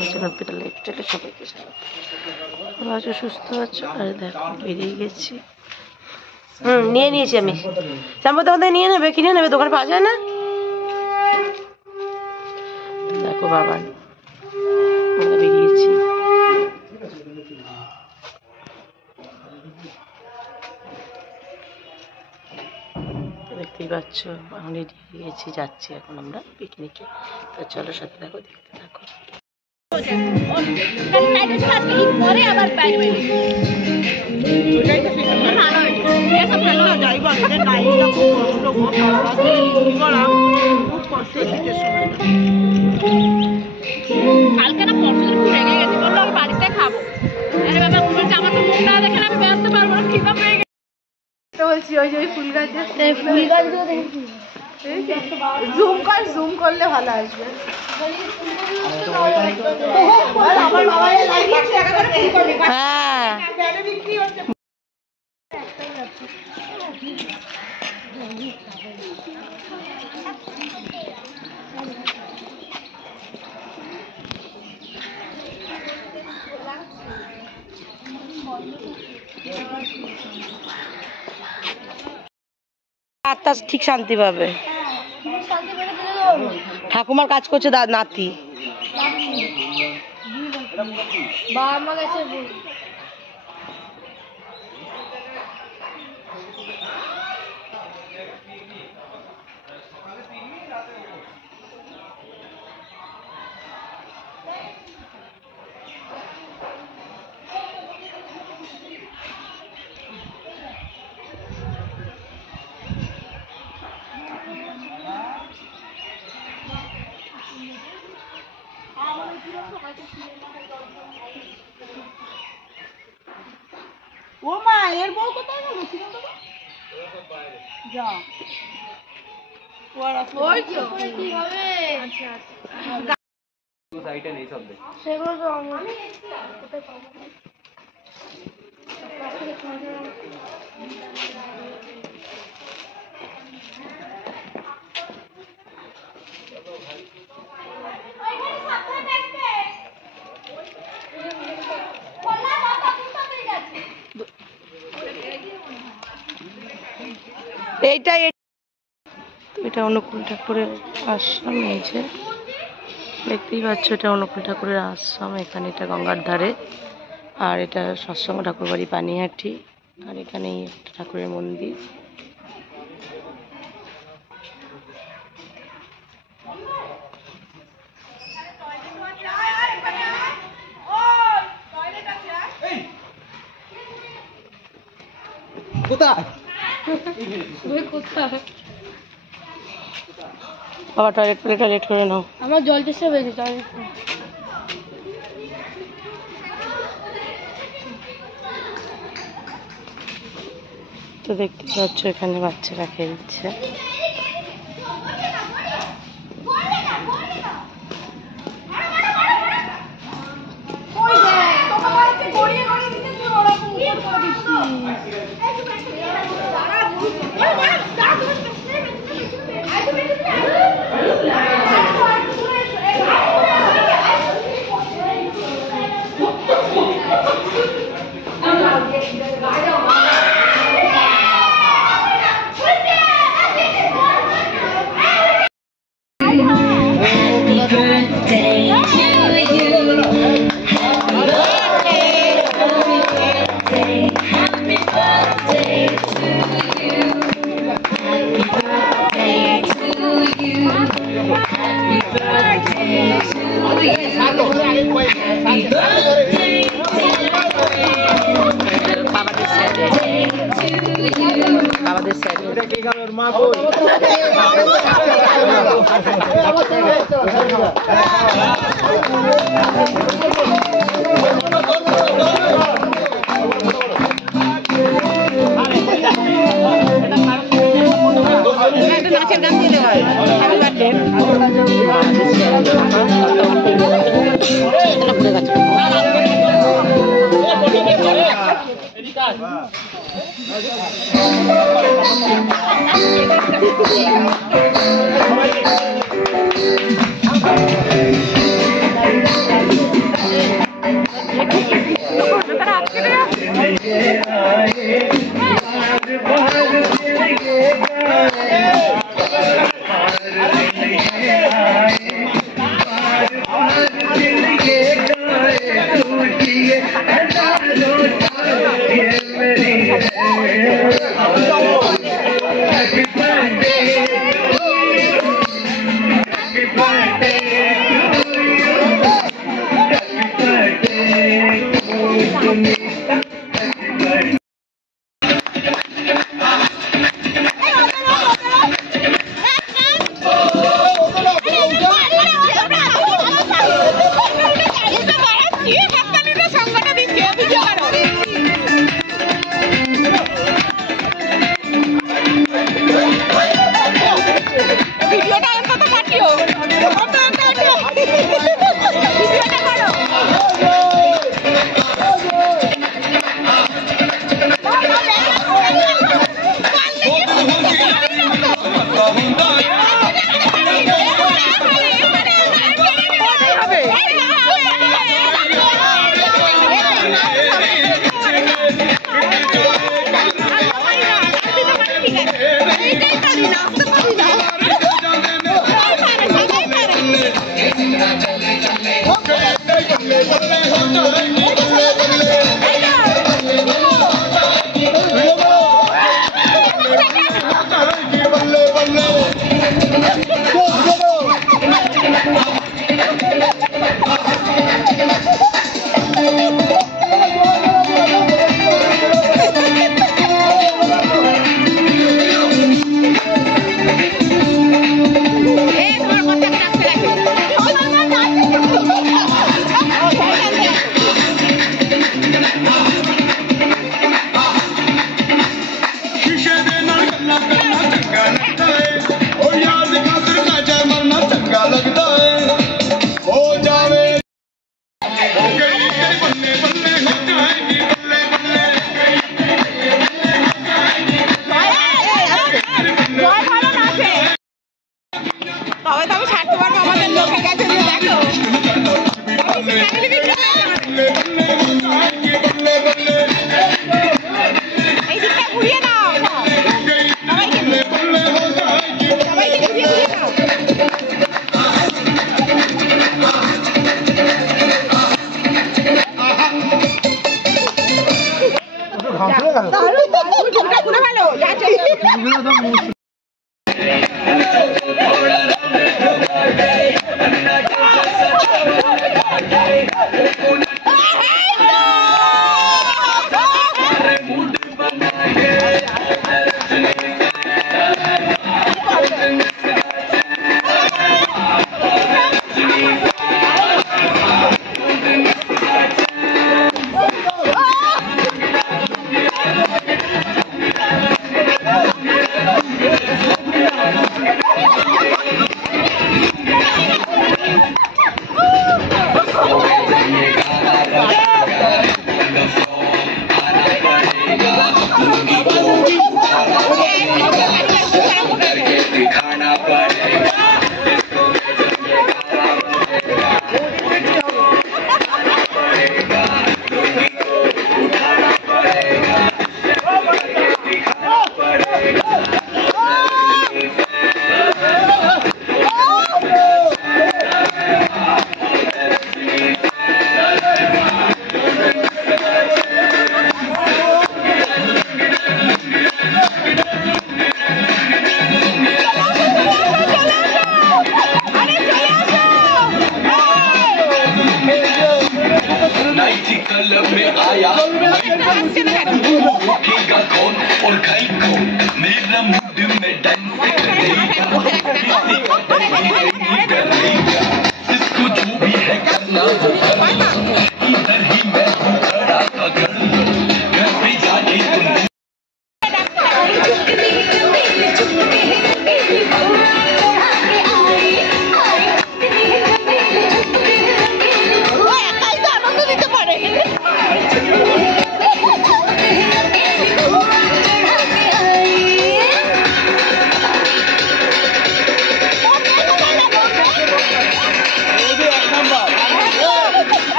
হসপিটালে একচুয়ালি সবাইকে ভালো আছো, সুস্থ আছো? আর দেখো বেরিয়ে গেছি। নিয়ে নিয়েছি আমি। শ্যাম্পু তোমাদের নিয়ে নেবে, কিনে নেবে, দোকানে পাওয়া যায় না। দেখো বাবা আমরা বেরিয়েছি। দেখতেই পাচ্ছ এখন রেডি হয়ে গেছি, যাচ্ছি এখন আমরা পিকনিকে। তো চলো সাথে থাকো, দেখতে থাকো। কালকে না পরশু দিন রেগে গেছি, বললো আমি বাড়িতে খাবো। আরে বাবা বলছে আমার তো মুখ না দেখে আমি বেরোতে পারবো না, খিদা পেয়ে গেছে বলছি। ওই যে ওই ফুল গাছ, ফুল গাছগুলো দেখি জুম করলে ভালো আসবে। আমার বাবা লাগিয়েছে একেবারে ফুল করে। হ্যাঁ বিক্রি হচ্ছে। আত্মা ঠিক শান্তি পাবে। ঠাকুমার কাজ করছে নাতি। ও মা এর বউ কোথায় গেল? যা ওই কি হবে? আচ্ছা আচ্ছা সাইটে নেই সব দেখ সেগুলো তো আমি কোথায় পাবো? এটা অনুকূল ঠাকুরের আশ্রম। এই যে দেখতেই পাচ্ছ, এটা অনুকূল ঠাকুরের আশ্রম। এখানে এটা গঙ্গার ধারে, আর এটা সৎসঙ্গ ঠাকুর বাড়ি পানিহাটি। আর এখানেই একটা ঠাকুরের মন্দির। বাবা টয়লেট পেলে টয়লেট করে নাও। আমার জল চেষ্টা পেয়েছি টয়লেট। তো দেখতে পাচ্ছ এখানে বাচ্চারা খেলছে।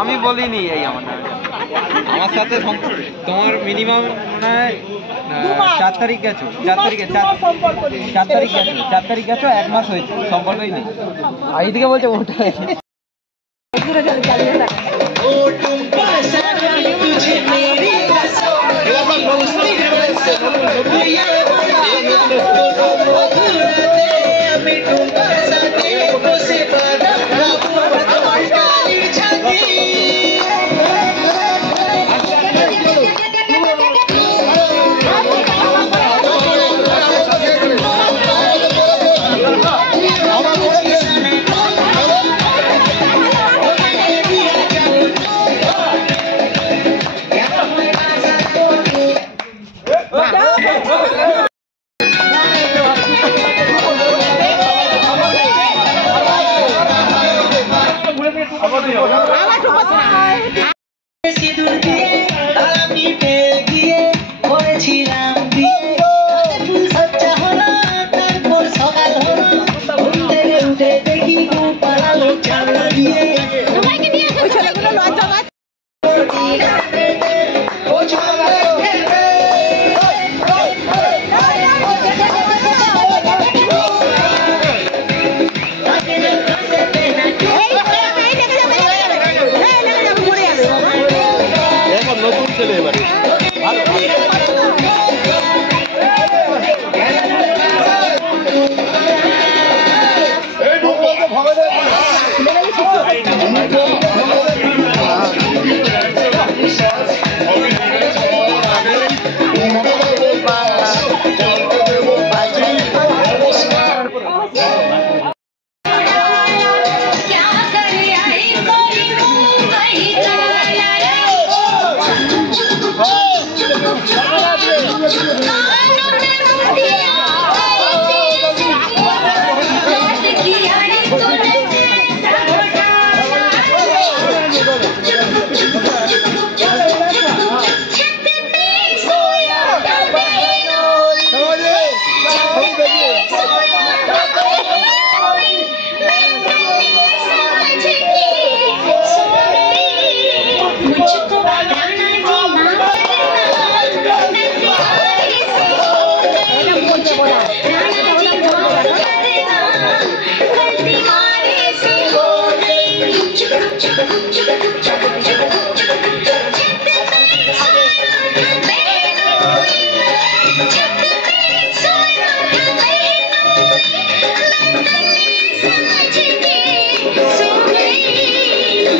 আমি বলিনি এই আমার সাথে তোমার মিনিমাম মনে হয় 4 তারিখ গেছো 4 তারিখ গেছো 1 মাস হয়েছে সম্পর্কই নেই এইদিকে বলছে ওটাই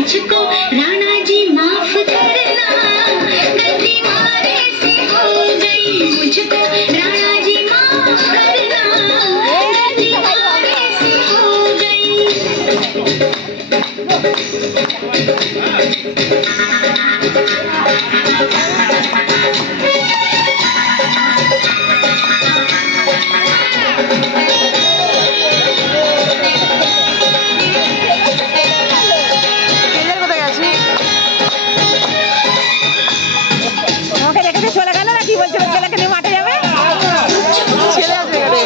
मुझको राणा जी माफ करना, मैं दीवाने से हो गई। मुझको राणा जी माफ करना, मैं दीवाने से हो गई। ট্রেনের কোথায় গেছি? আমাকে রেখে দিয়ে চলে গেল না, কি বলছে ছেলেকে নিয়ে মাঠে যাবে? ছেলে আছে এখানে।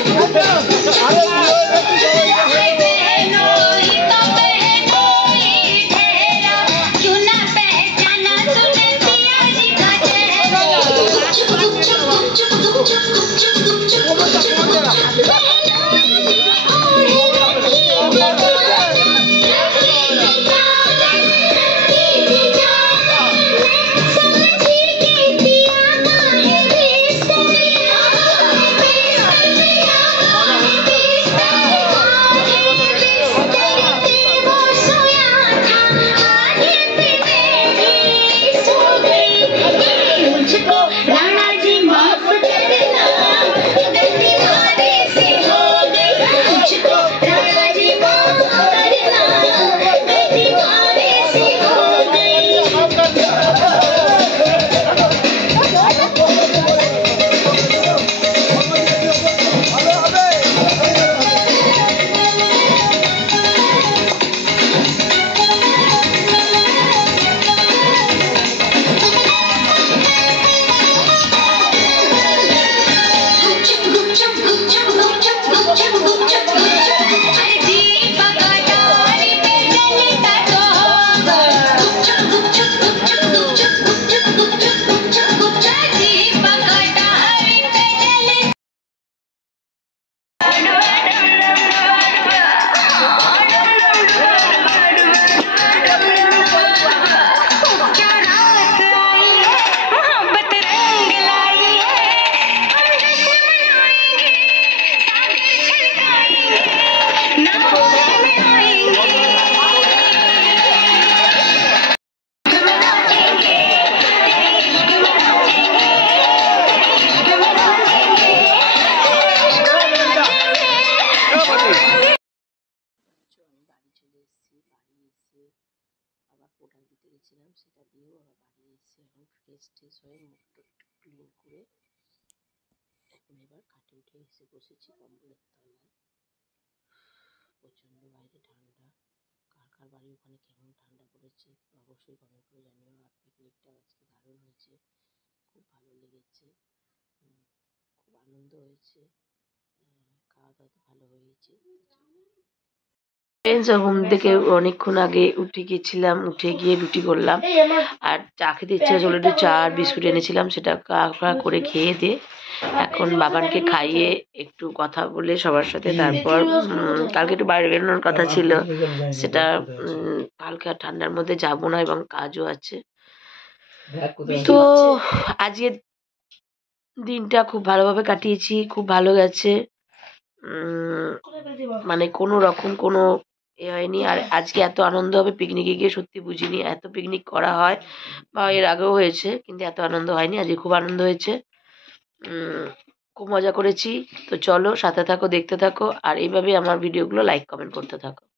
আবার পোটাল দিতে গেছিলাম, সেটা দিয়েও আবার বাড়ি এসেছি। এখন ফ্রেশ ট্রেশ হয়ে মুখটা একটু ক্লিন করে এখন এবার খাটে উঠে এসে বসেছি কম্বলের তলায়। প্রচণ্ড বাইরে ঠান্ডা। কার কার বাড়ি ওখানে কেমন ঠান্ডা পড়েছে অবশ্যই কমেন্ট করে জানিও। আর পিকনিকটা আজকে দারুণ হয়েছে, খুব ভালো লেগেছে, খুব আনন্দ হয়েছে, খাওয়া দাওয়া তো ভালো হয়েছে। ঘুম থেকে অনেকক্ষণ আগে উঠে গেছিলাম, উঠে গিয়ে রুটি করলাম আর চা খেতে ইচ্ছে হচ্ছিল, একটু চা আর বিস্কুট এনেছিলাম, সেটা করে খেয়ে দিয়ে এখন বাবানকে খাইয়ে একটু কথা বলে সবার সাথে, তারপর কালকে একটু বাইরে বেরোনোর কথা ছিল, সেটা হালকা ঠান্ডার মধ্যে যাবো না এবং কাজও আছে। তো আজকের দিনটা খুব ভালোভাবে কাটিয়েছি, খুব ভালো গেছে। মানে কোনো রকম কোনো হয়নি। আর আজকে এত আনন্দ হবে পিকনিকে গিয়ে সত্যি বুঝিনি, এত পিকনিক করা হয় বা এর আগেও হয়েছে কিন্তু এত আনন্দ হয়নি। আজকে খুব আনন্দ হয়েছে, খুব মজা করেছি। তো চলো সাথে থাকো, দেখতে থাকো আর এইভাবেই আমার ভিডিওগুলো লাইক কমেন্ট করতে থাকো।